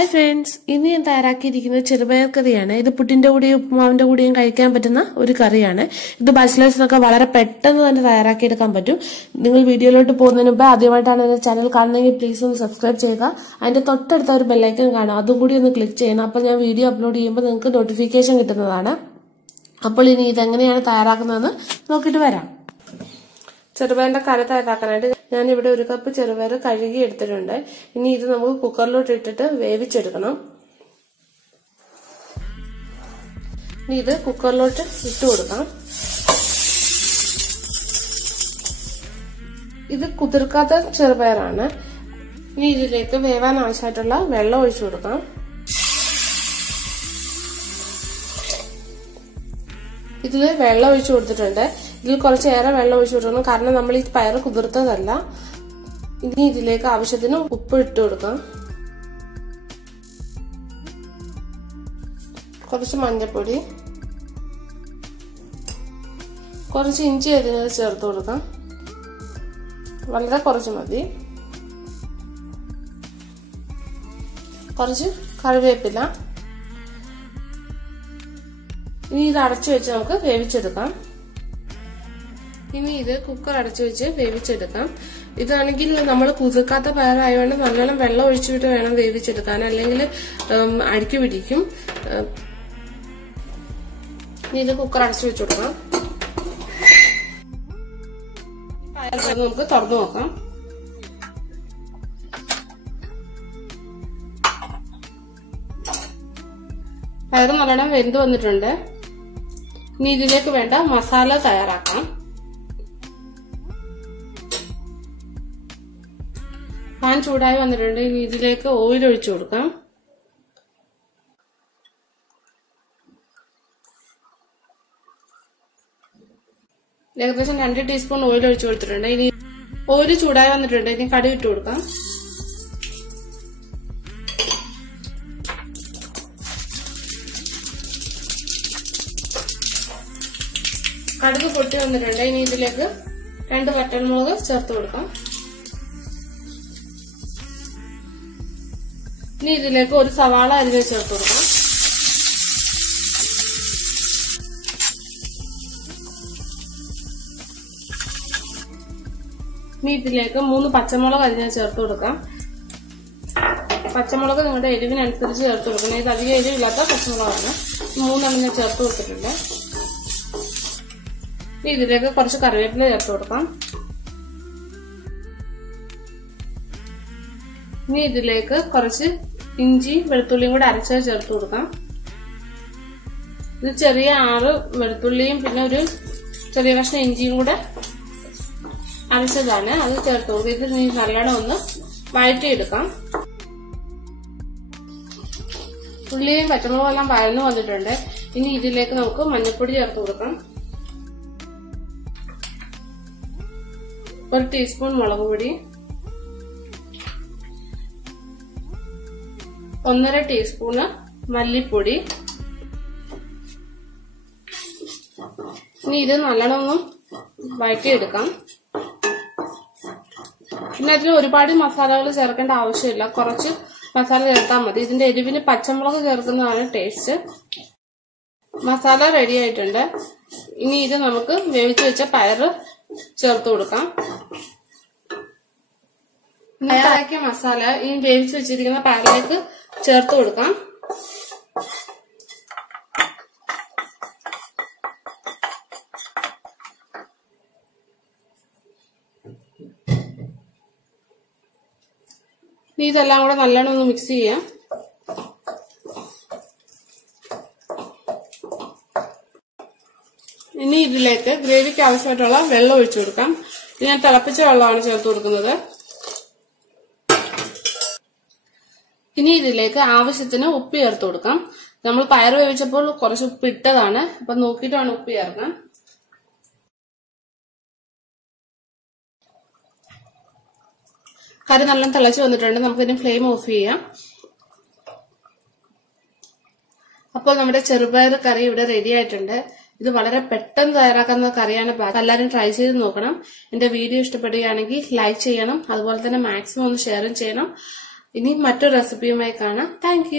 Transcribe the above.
Hi friends ഇന്ന് ഞാൻ തയ്യാറാക്കിയിരിക്കുന്ന ചെറുപയർ കറിയാണ്. ഇത് പുട്ടിന്റെ കൂടെയും ഉപ്പുമാവിന്റെ കൂടെയും കഴിക്കാൻ പറ്റുന്ന ഒരു കറിയാണ്. ഇത് ബാച്ചിലേഴ്സിനൊക്കെ വളരെ പെട്ടെന്ന് തന്നെ തയ്യാറാക്കിയെടുക്കാൻ പറ്റും. നിങ്ങൾ വീഡിയോയിലോട്ട് പോകുന്നതിന് മുമ്പ് ആദ്യമായിട്ടാണ് എന്റെ ചാനൽ കാണുന്നതെങ്കിൽ പ്ലീസ് ഒന്ന് സബ്സ്ക്രൈബ് ചെയ്യുക. അതിന്റെ തൊട്ടടുത്ത ഒരു ബെല്ലൈക്കൺ കാണും അതും കൂടി ഒന്ന് ക്ലിക്ക് ചെയ്യണം. അപ്പോൾ ഞാൻ വീഡിയോ അപ്ലോഡ് ചെയ്യുമ്പോൾ നിങ്ങൾക്ക് നോട്ടിഫിക്കേഷൻ കിട്ടുന്നതാണ്. അപ്പോൾ ഇനി ഇതെങ്ങനെയാണ് തയ്യാറാക്കുന്നതെന്ന് നോക്കിയിട്ട് വരാം. ചെറുപയറിന്റെ കറി തയ്യാറാക്കാനായിട്ട് ഞാൻ ഇവിടെ ഒരു കപ്പ് ചെറുപയർ കഴുകി എടുത്തിട്ടുണ്ട്. ഇനി ഇത് നമുക്ക് കുക്കറിലോട്ട് ഇട്ടിട്ട് വേവിച്ചെടുക്കണം. ഇനി ഇത് കുക്കറിലോട്ട് ഇട്ട് കൊടുക്കാം. ഇത് കുതിർക്കാത്ത ചെറുപയറാണ്. ഇനി ഇതിലേക്ക് വേവാൻ ആവശ്യമായിട്ടുള്ള വെള്ളം ഒഴിച്ചു കൊടുക്കാം. ഇതിൽ വെള്ളം ഒഴിച്ചു കൊടുത്തിട്ടുണ്ട്. ഇതിൽ കുറച്ചേറെ വെള്ളം ഒഴിച്ചു കൊടുക്കണം. കാരണം നമ്മൾ ഈ പയർ കുതിർത്തതല്ല. ഇനി ഇതിലേക്ക് ആവശ്യത്തിന് ഉപ്പ് ഇട്ട് കൊടുക്കാം കുറച്ച് മഞ്ഞൾപ്പൊടി കുറച്ച് ഇഞ്ചി അതിന് ചേർത്ത് കൊടുക്കാം. വളരെ കുറച്ച് മതി. കുറച്ച് കറിവേപ്പില. ഇനി ഇത് അടച്ചു വെച്ച് നമുക്ക് വേവിച്ചെടുക്കാം. ഇനി ഇത് കുക്കർ അടച്ചു വെച്ച് വേവിച്ചെടുക്കാം. ഇതാണെങ്കിൽ നമ്മൾ കുതിർക്കാത്ത പയറായതുകൊണ്ട് നല്ലോണം വെള്ളം ഒഴിച്ചുവിട്ട് വേണം വേവിച്ചെടുക്കാൻ. അല്ലെങ്കിൽ അടിക്ക് പിടിക്കും. ഇനി ഇത് കുക്കർ അടച്ചു വെച്ചു കൊടുക്കാം. നമുക്ക് തുറന്നു നോക്കാം. പയർ നല്ലോണം വെന്ത് വന്നിട്ടുണ്ട്. ഇനി ഇതിലേക്ക് വേണ്ട മസാല തയ്യാറാക്കാം. പാൻ ചൂടായി വന്നിട്ടുണ്ട്. ഇനി ഇതിലേക്ക് ഓയിൽ ഒഴിച്ചു കൊടുക്കാം. ഏകദേശം രണ്ട് ടീസ്പൂൺ ഓയിൽ ഒഴിച്ചു കൊടുത്തിട്ടുണ്ട്. ഇനി ഓയിൽ ചൂടായി വന്നിട്ടുണ്ട്. ഇനി കടുക് ഇട്ട് കൊടുക്കാം. കടുക് പൊട്ടി വന്നിട്ടുണ്ട്. ഇനി ഇതിലേക്ക് രണ്ട് വറ്റൽമുളക് ചേർത്ത് കൊടുക്കാം. ഇനി ഇതിലേക്ക് ഒരു സവാള അരിഞ്ഞ് ചേർത്ത് കൊടുക്കാം ഇനി ഇതിലേക്ക് മൂന്ന് പച്ചമുളക് അരിഞ്ഞ് ചേർത്ത് കൊടുക്കാം. പച്ചമുളക് നിങ്ങളുടെ എരിവിനനുസരിച്ച് ചേർത്ത് കൊടുക്കണം. ഇത് അധികം എരിവില്ലാത്ത പച്ചമുളകാണ്. മൂന്നെണ്ണം ഞാൻ ചേർത്ത് കൊടുത്തിട്ടുണ്ട്. ഇനി ഇതിലേക്ക് കുറച്ച് കറിവേപ്പില ചേർത്ത് കൊടുക്കാം. ഇനി ഇതിലേക്ക് കുറച്ച് ഇഞ്ചി വെളുത്തുള്ളിയും കൂടെ അരച്ചത് ചേർത്ത് കൊടുക്കാം. ഇത് ചെറിയ ആറ് വെളുത്തുള്ളിയും പിന്നെ ഒരു ചെറിയ കഷ്ണം ഇഞ്ചിയും കൂടെ അരച്ചതാണ്. അത് ചേർത്ത് കൊടുക്കുക ഇത് നല്ലോണം ഒന്ന് വഴറ്റിയെടുക്കാം. ഉള്ളിയും പച്ചമുളകും എല്ലാം വഴന്നു വന്നിട്ടുണ്ട്. ഇനി ഇതിലേക്ക് നമുക്ക് മഞ്ഞൾപ്പൊടി ചേർത്ത് കൊടുക്കാം. ഒരു ടീസ്പൂൺ മുളക് പൊടി. ഒന്നര ടീസ്പൂണ് മല്ലിപ്പൊടി. ഇനി ഇത് നല്ലോണം ഒന്ന് വഴറ്റിയെടുക്കാം. പിന്നെ അതിൽ ഒരുപാട് മസാലകൾ ചേർക്കേണ്ട ആവശ്യമില്ല. കുറച്ച് മസാല ചേർത്താൽ മതി. ഇതിന്റെ എരിവിന് പച്ചമുളക് ചേർക്കുന്നതാണ് ടേസ്റ്റ് മസാല റെഡി ആയിട്ടുണ്ട്. ഇനി ഇത് നമുക്ക് വേവിച്ച് വെച്ച പയറ് ചേർത്ത് കൊടുക്കാം. തയ്യാറാക്കിയ മസാല ഈ വേവിച്ച് വെച്ചിരിക്കുന്ന പാലിലേക്ക് ചേർത്ത് കൊടുക്കാം. ഇനി ഇതെല്ലാം കൂടെ നല്ലോണം ഒന്ന് മിക്സ് ചെയ്യാം. ഇനി ഇതിലേക്ക് ഗ്രേവിക്ക് ആവശ്യമായിട്ടുള്ള വെള്ളം ഒഴിച്ചു കൊടുക്കാം. ഞാൻ തിളപ്പിച്ച വെള്ളമാണ് ചേർത്ത് കൊടുക്കുന്നത്. ഇനി ഇതിലേക്ക് ആവശ്യത്തിന് ഉപ്പ് ചേർത്ത് കൊടുക്കാം. നമ്മൾ പയർ വേവിച്ചപ്പോൾ കുറച്ച് ഉപ്പ് ഇട്ടതാണ്. അപ്പൊ നോക്കിയിട്ടാണ് ഉപ്പ് ചേർക്കാൻ കറി നല്ല തിളച്ച് വന്നിട്ടുണ്ട്. നമുക്കിനി ഫ്ലെയിം ഓഫ് ചെയ്യാം. അപ്പോൾ നമ്മുടെ ചെറുപയർ കറി ഇവിടെ റെഡി ആയിട്ടുണ്ട്. ഇത് വളരെ പെട്ടെന്ന് തയ്യാറാക്കുന്ന കറിയാണ്. എല്ലാവരും ട്രൈ ചെയ്ത് നോക്കണം. എന്റെ വീഡിയോ ഇഷ്ടപ്പെടുകയാണെങ്കിൽ ലൈക്ക് ചെയ്യണം. അതുപോലെ തന്നെ മാക്സിമം ഒന്ന് ഷെയറും ചെയ്യണം. ഇനി മറ്റൊരു റെസിപ്പിയുമായി കാണാം. താങ്ക്